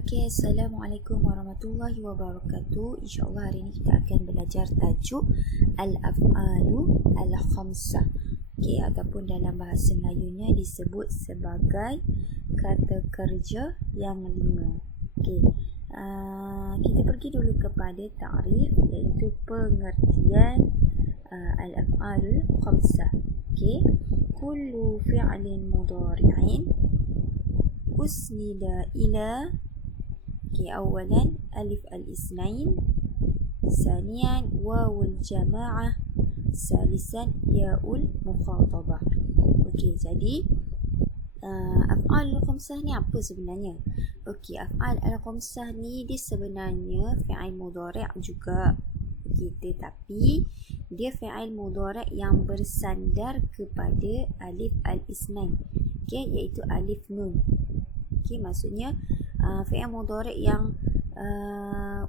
Okey, Assalamualaikum warahmatullahi wabarakatuh. InsyaAllah hari ini kita akan belajar tajuk Al-Af'alu Al-Khamsah. Okey, ataupun dalam bahasa Melayunya disebut sebagai kata kerja yang 5. Okey, kita pergi dulu kepada ta'rif, iaitu pengertian Al-Af'alul Khamsah. Okey, kullu fi'lin mudhari'in usnida ila. أولا ألف الاثنين، ثانيا واو الجماعة، ثالثا ياء المخاطبة. Okey, jadi af'al al-khamsah ni apa sebenarnya? Okey, af'al al-khamsah ni dia sebenarnya fi'il mudhari' juga. Okey, tetapi dia fi'il mudhari' yang bersandar kepada alif al-isnain. Okey, iaitu alif nun. Okey, maksudnya fi'il mudhari' yang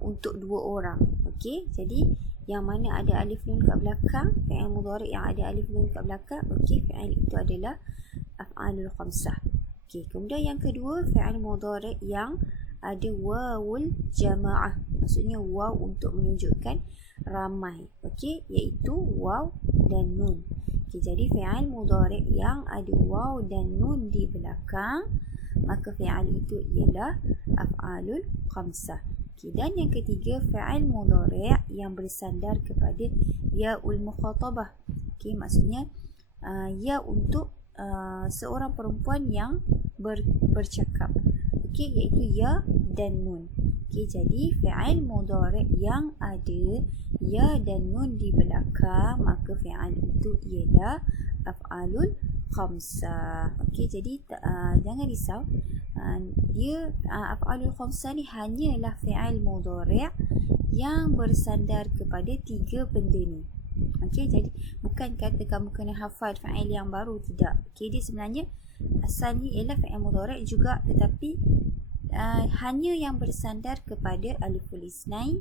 untuk dua orang. Okey, jadi yang mana ada alif nun kat belakang, fi'il mudhari' yang ada alif nun kat belakang, okey, fi'il itu adalah af'alul khamsah. Okey, kemudian yang kedua, fi'il mudhari' yang ada wawul jamaah, maksudnya waw untuk menunjukkan ramai. Okey, iaitu waw dan nun. Okey, jadi fi'il mudhari' yang ada waw dan nun di belakang, maka fi'il itu ialah af'alul khamsah. Okay, dan yang ketiga, fi'il mudhari' yang bersandar kepada ya'ul mukhatabah. Okay, maksudnya ya untuk seorang perempuan yang bercakap. Okay, iaitu ya dan nun. Okay, jadi fi'il mudhari' yang ada ya dan nun di belakang, maka fi'il itu ialah af'alul khamsah. Okey, jadi jangan risau. Dia af'alul khamsah ni hanyalah fi'il mudhari' yang bersandar kepada tiga benda ni. Okey, jadi bukan kata kamu kena hafal fi'il yang baru, tidak. Okey, dia sebenarnya asalnya ialah fi'il mudhari' juga, tetapi hanya yang bersandar kepada aliful isnain,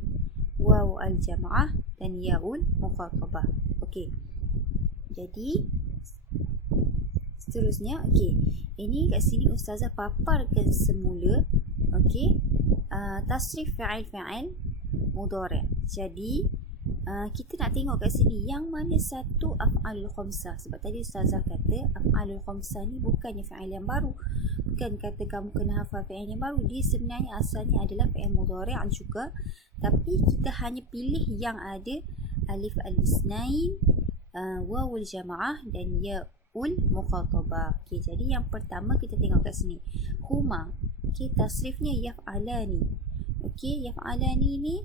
waw al-jamaah dan ya'ul mukhatabah. Okey, jadi seterusnya, okey, ini kat sini Ustazah paparkan semula, okey, tasrif fi'il mudhari'. Jadi kita nak tengok kat sini yang mana satu af'alul khamsah. Sebab tadi Ustazah kata af'alul khamsah ni bukannya fi'il yang baru, bukan kata kamu kena hafal fi'il yang baru. Dia sebenarnya asalnya adalah fi'il mudhari' juga, tapi kita hanya pilih yang ada alif al-isnain, wawul jamaah dan ya'ul mukhatabah. Okey, jadi yang pertama kita tengok kat sini, huma. Okey, tasrifnya yaf'alani. Okey, yaf'alani ni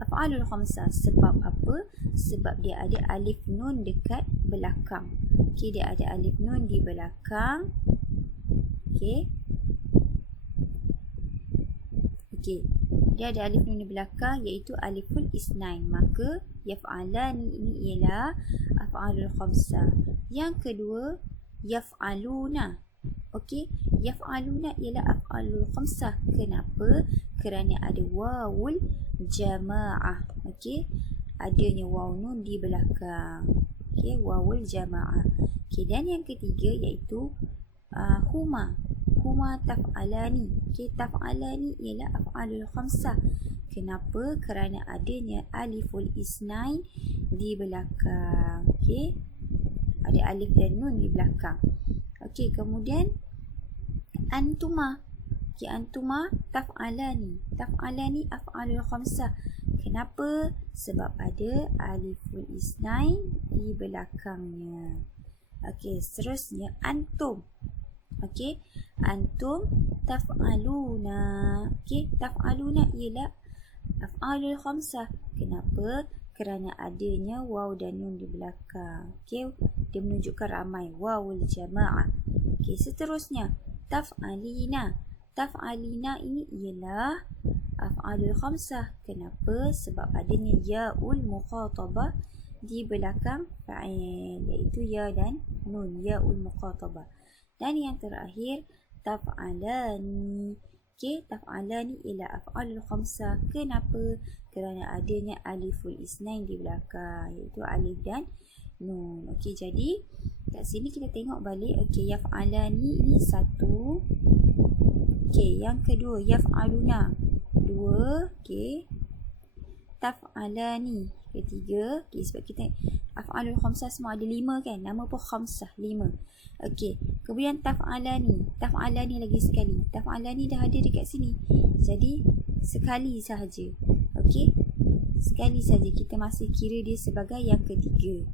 af'alul khamsah. Sebab apa? Sebab dia ada alif nun dekat belakang. Okey, dia ada alif nun di belakang. Okey. Okey, dia ada alif nun di belakang, iaitu aliful isnain. Maka yaf'alani ini ialah af'alul khamsah. Yang kedua, yaf'aluna. Okey, yaf'aluna ialah af'alul khamsah. Kenapa? Kerana ada wawul jamaah. Okey, adanya waw nun di belakang. Okey, wawul jamaah. Okey, dan yang ketiga iaitu huma. Huma taf'alani. Okey, taf'alani ialah af'alul khamsah. Kenapa? Kerana adanya aliful isnain di belakang. Okey, ada alif dan nun di belakang. Okey, kemudian antuma. Okey, antuma taf'alani. Taf'alani af'alul khamsah. Kenapa? Sebab ada aliful isnain di belakangnya. Okey, seterusnya antum. Okey, antum taf'aluna. Okey, taf'aluna ialah af'alul khamsah. Kenapa? Kerana adanya waw dan nun di belakang. Okey, dia menunjukkan ramai, wawul jamaah. Okey, seterusnya taf'alina. Taf'alina ini ialah af'alul khamsah. Kenapa? Sebab adanya ya'ul mukhatabah di belakang fa'il, iaitu ya dan nun, ya'ul mukhatabah. Dan yang terakhir, taf'alani. Okey, taf'alani ialah af'alul khamsah. Kenapa? Kerana adanya aliful isnain di belakang, iaitu alif dan nun. Okey, jadi kat sini kita tengok balik. Okey, yaf'alani ini satu. Okey, yang kedua yaf'aluna. 2, okey. Taf'alani. Ketiga, okey, sebab kita af'alul khamsah semua ada 5 kan? Nama pun khamsah, 5. Okey, kemudian taf'alani. Taf'alani lagi sekali. Taf'alani dah ada dekat sini. Jadi sekali sahaja. Okey. Sekali saja kita masih kira dia sebagai yang ketiga.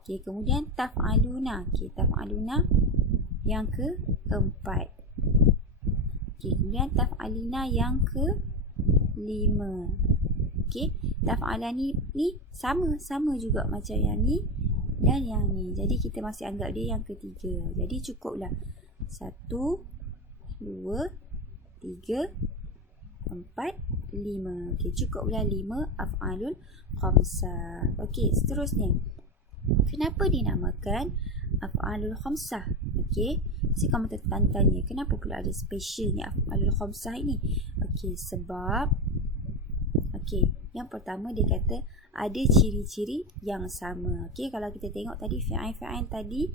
Okey, kemudian taf'aluna. Okey, taf'aluna yang keempat. Okey, kemudian taf'alina yang ke-5. Okey, taf'alani ni sama juga macam yang ni dan yang ni. Jadi kita masih anggap dia yang ketiga. Jadi cukuplah 1, 2, 3, 4, 5. Okey, cukuplah 5 af'alul khamsah. Okey, seterusnya. Kenapa dinamakan af'alul khamsah? Okey, kamu tanya, kenapa pula ada specialnya af'alul khamsah ini? Okey, sebab yang pertama dia kata ada ciri-ciri yang sama. Okey, kalau kita tengok tadi fi'il tadi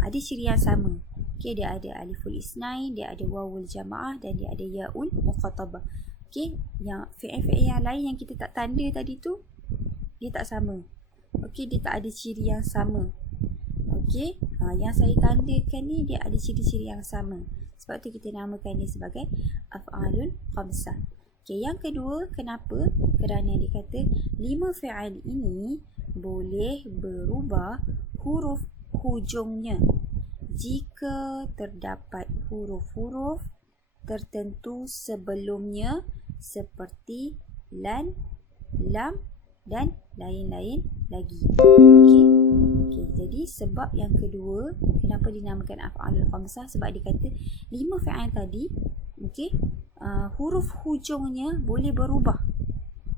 ada ciri yang sama. Okey, dia ada aliful isnain, dia ada wawul jamaah dan dia ada yaul mukhatabah. Okey, yang fi'il yang lain yang kita tak tanda tadi tu dia tak sama. Okey, dia tak ada ciri yang sama. Okey, yang saya tandakan ni dia ada ciri-ciri yang sama. Sebab tu kita namakan dia sebagai af'alul khamsah. Okey, yang kedua, kenapa? Kerana dia kata 5 fi'il ini boleh berubah huruf hujungnya jika terdapat huruf-huruf tertentu sebelumnya seperti lan, lam dan lain-lain lagi. Okey, jadi sebab yang kedua kenapa dinamakan af'alul khamsah, sebab dia kata 5 fi'il tadi, okey, huruf hujungnya boleh berubah.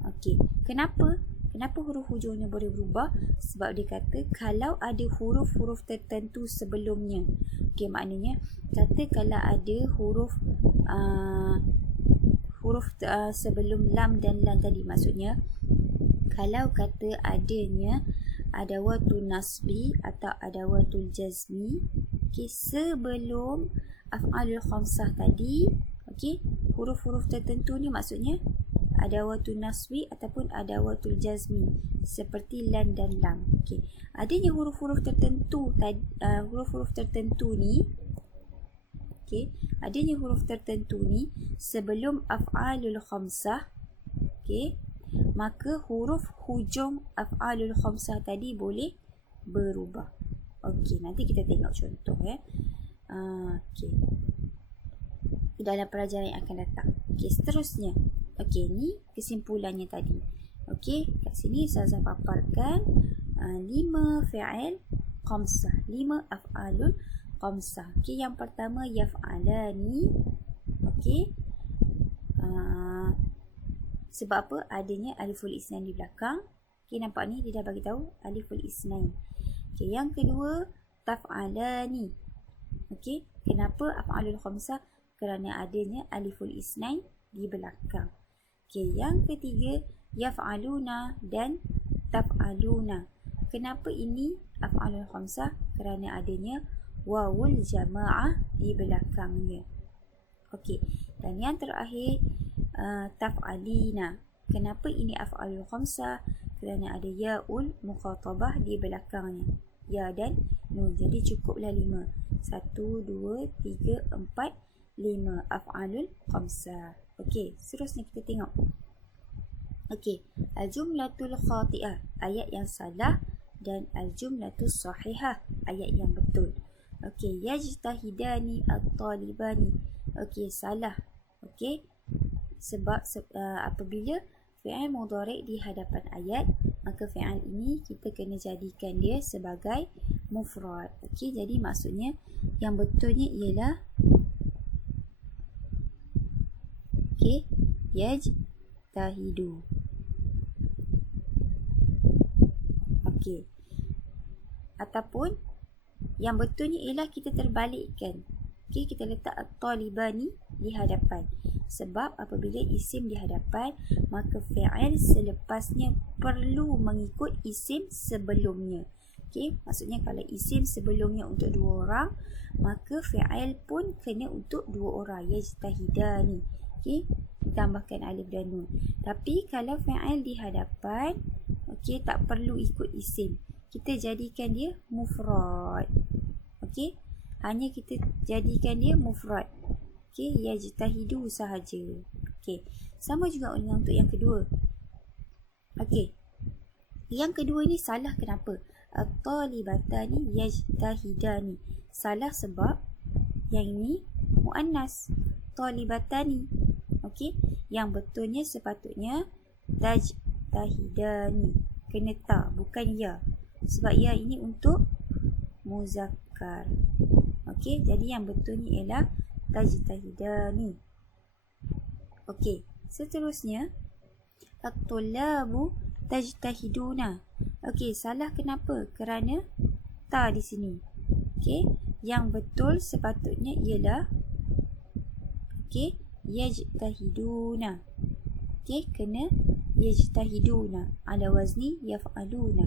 Okey, kenapa huruf hujungnya boleh berubah? Sebab dia kata kalau ada huruf-huruf tertentu sebelumnya. Okey, maknanya kata kalau ada huruf sebelum lam dan lam tadi, maksudnya kalau kata adanya adawatul nasbi atau adawatul jazmi, okey, sebelum af'alul khamsah tadi, okey, huruf-huruf tertentu ni maksudnya adawatul nasbi ataupun adawatul jazmi seperti lan dan lam. Okey, adanya huruf-huruf tertentu ni, okey, adanya huruf tertentu ni sebelum af'alul khamsah, okey, maka huruf hujung af'alul khamsah tadi boleh berubah. Okey, nanti kita tengok contoh ya. Okey, dalam pelajaran yang akan datang. Okey, seterusnya. Okey, ni kesimpulannya tadi. Okey, kat sini saya paparkan 5 fi'il khamsah, 5 af'alul khamsah. Okey, yang pertama yaf'alani. Okey, sebab apa? Adanya aliful isnain di belakang. Okey, nampak ni dia dah bagi tahu aliful isnain. Okey, yang kedua taf'alani. Okey, kenapa af'alul khamsah? Kerana adanya aliful isnain di belakang. Okey, yang ketiga yaf'aluna dan taf'aluna. Kenapa ini af'alul khamsah? Kerana adanya wawul jamaah di belakangnya. Okey, dan yang terakhir taf'alina. Kenapa ini af'alul khamsah? Kerana ada yaul mukhatabah di belakangnya, ya dan nun. Jadi cukuplah 5. 1, 2, 3, 4, 5 af'alul khamsah. Okey, seterusnya kita tengok. Okey, al-jumlatul khati'ah, ayat yang salah, dan al-jumlatul sahihah, ayat yang betul. Okey, yajtahidani at-talibani. Okey, salah. Okey, sebab apabila fi'il mudhari' di hadapan ayat, maka fi'il ini kita kena jadikan dia sebagai mufrad. Okey, jadi maksudnya yang betulnya ialah okey, yajtahidu. Okey, ataupun yang betulnya ialah kita terbalikkan. Okey, kita letak at-talibani di hadapan. Sebab apabila isim di hadapan, maka fi'il selepasnya perlu mengikut isim sebelumnya. Okey, maksudnya kalau isim sebelumnya untuk 2 orang, maka fi'il pun kena untuk 2 orang, yajtahidani. Okey, ditambahkan alif dan nun. Tapi kalau fi'il di hadapan, okey, tak perlu ikut isim. Kita jadikan dia mufrad. Okey, hanya kita jadikan dia mufrad. Okey, yajtahidu sahaja. Okey, sama juga untuk yang kedua. Okey, yang kedua ni salah kenapa? At-talibatani yajtahidani. Salah sebab yang ini muannas, talibatani. Okey, yang betulnya sepatutnya tajtahidani. Kena ta, bukan ya. Sebab ya ini untuk muzakkar. Okey, jadi yang betulnya ialah tajtahidani. Okey, seterusnya at-tullabu tajtahiduna. Okey, salah kenapa? Kerana ta di sini. Okey, yang betul sepatutnya ialah okey, yajtahiduna. Okey, kena yajtahiduna ala wazni yaf'aluna.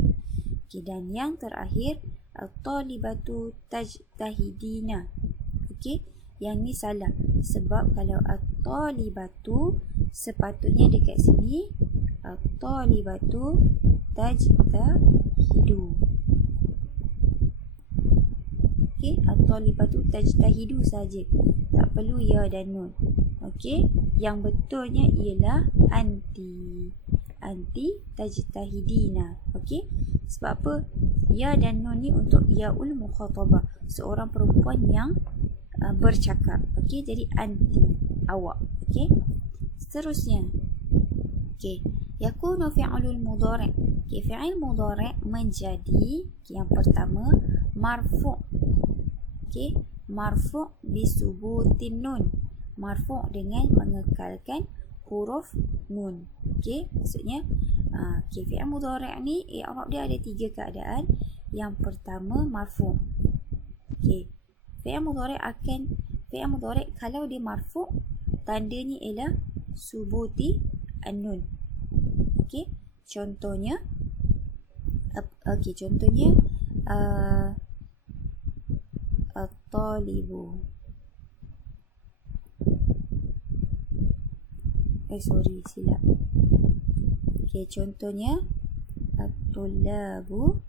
Okey, dan yang terakhir at-talibatu tajtahidina. Okey, yang ni salah sebab kalau at-talibatu sepatutnya dekat sini at-talibatu tajtahidu. Okey, at-talibatu tajtahidu saja. Tak perlu ya dan nun. Okey, yang betulnya ialah anti. Anti tajtahidina. Okey, sebab apa? Ya dan nun ni untuk yaul mukhatabah, seorang perempuan yang bercakap. Okey, jadi anti, awak. Okey, seterusnya. Okey, yakunu fi'lul mudhari'. Okey, fi'il mudhari' menjadi yang pertama marfu'. Okey, marfu' bisubutin nun. Marfu' dengan mengekalkan huruf nun. Okey, maksudnya okey, fi'il mudhari' ni i'rab dia ada 3 keadaan. Yang pertama marfu'. Okey, fi'il mudhari' kalau dia marfu', tandanya ialah subuti an-nun. Okey, contohnya at-talibu. Silap. Okey, contohnya at-tullabu.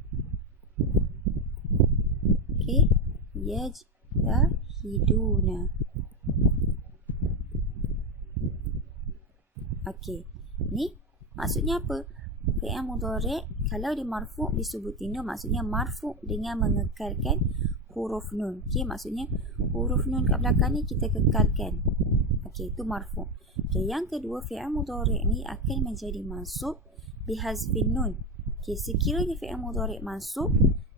Okey, yajtahiduna. Okey, ni maksudnya apa? Fi'il mudhari' kalau dia marfu' disubutin nun, maksudnya marfu' dengan mengekalkan huruf nun. Okey, maksudnya huruf nun kat belakang ni kita kekalkan. Okey, itu marfu'. Okey, yang kedua, fi'il mudhari' ni akan menjadi mansub bihazfin nun. Okey, sekiranya fi'il mudhari' mansub,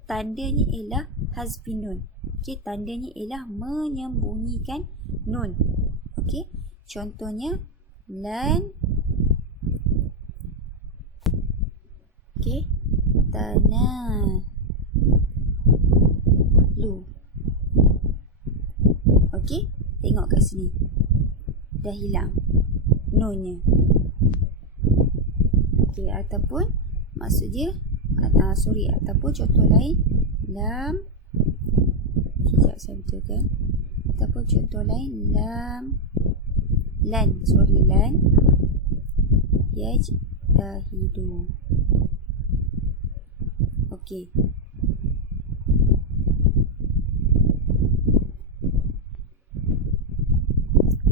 tandanya ialah hazfin nun. Okey, tandanya ialah menyembunyikan nun. Okey, contohnya lan. Okey, tanalu. Okey, tengok kat sini. Dah hilang nunnya. Okey, ataupun maksud dia ataupun contoh lain lam. Sekejap saya betulkan. Ataupun contoh lain lan yajtahidu. Okey.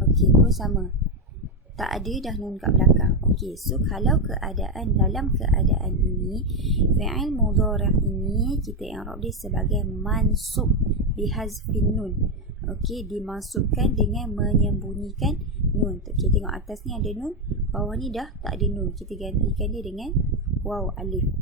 Okey, pun sama. Tak ada dah nun kat belakang. Okey, so kalau dalam keadaan ini, fi'il mudhari' ini kita i'rab dia sebagai mansub bihazfin nun. Okey, dimansubkan dengan menyembunyikan nun. Okey, tengok atas ni ada nun, bawah ni dah tak ada nun. Kita gantikan dia dengan waw alif.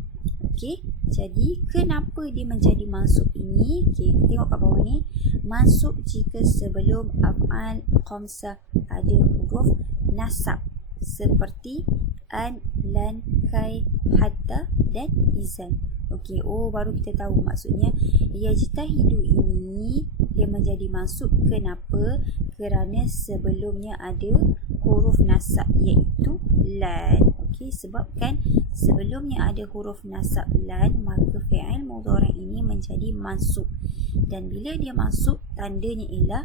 Okey, jadi kenapa dia menjadi mansub ini? Okey, tengok kat bawah ni. Mansub jika sebelum af'al khamsah ada huruf nasab seperti an, lan, kai, hatta dan izan. Okey, baru kita tahu maksudnya yajtahidu ini dia menjadi mansub. Kenapa? Kerana sebelumnya ada huruf nasab iaitu lan. Okey, sebabkan sebelumnya ada huruf nasab lan, maka fi'il mudhari' ini menjadi mansub. Dan bila dia mansub, tandanya ialah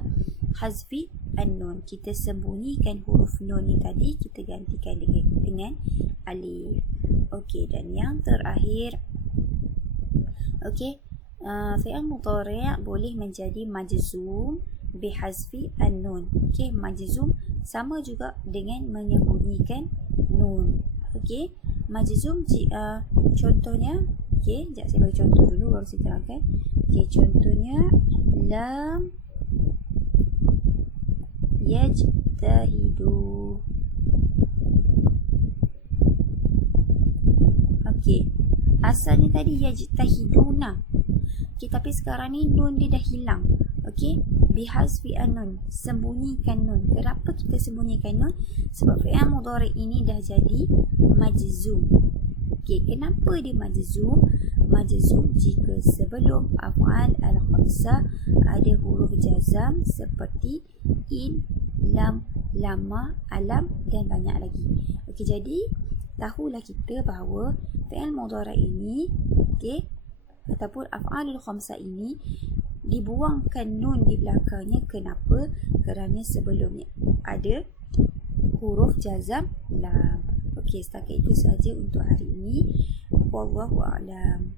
hazfi an-nun. Kita sembunyikan huruf nun ni tadi, kita gantikan dengan alif. Okey, dan yang terakhir, okey, fi'il mudhari' boleh menjadi majzum bihazfi an-nun. Okey, majzum sama juga dengan menyembunyikan nun. Okey, majzum contohnya, okey, sekejap saya bagi contoh dulu baru saya terangkan. Okey, contohnya lam yajtahidu. Okey, asalnya tadi yajtahiduna. Okey, tapi sekarang ni nun dia dah hilang. Okey, bihazfi an-nun, sembunyikan nun. Kenapa kita sembunyikan nun? Sebab fi'il mudhari' ini dah jadi majzum. Okey, kenapa dia majzum? Majzum jika sebelum af'al al-khamsah ada huruf jazam seperti in, lam, lama, alam dan banyak lagi. Okey, jadi tahulah kita bahawa fi'il mudhari' ini, okey, ataupun af'alul khamsah ini dibuangkan nun di belakangnya. Kenapa? Kerana sebelumnya ada huruf jazam lam. Okey, setakat itu saja untuk hari ini. Wallahu a'lam.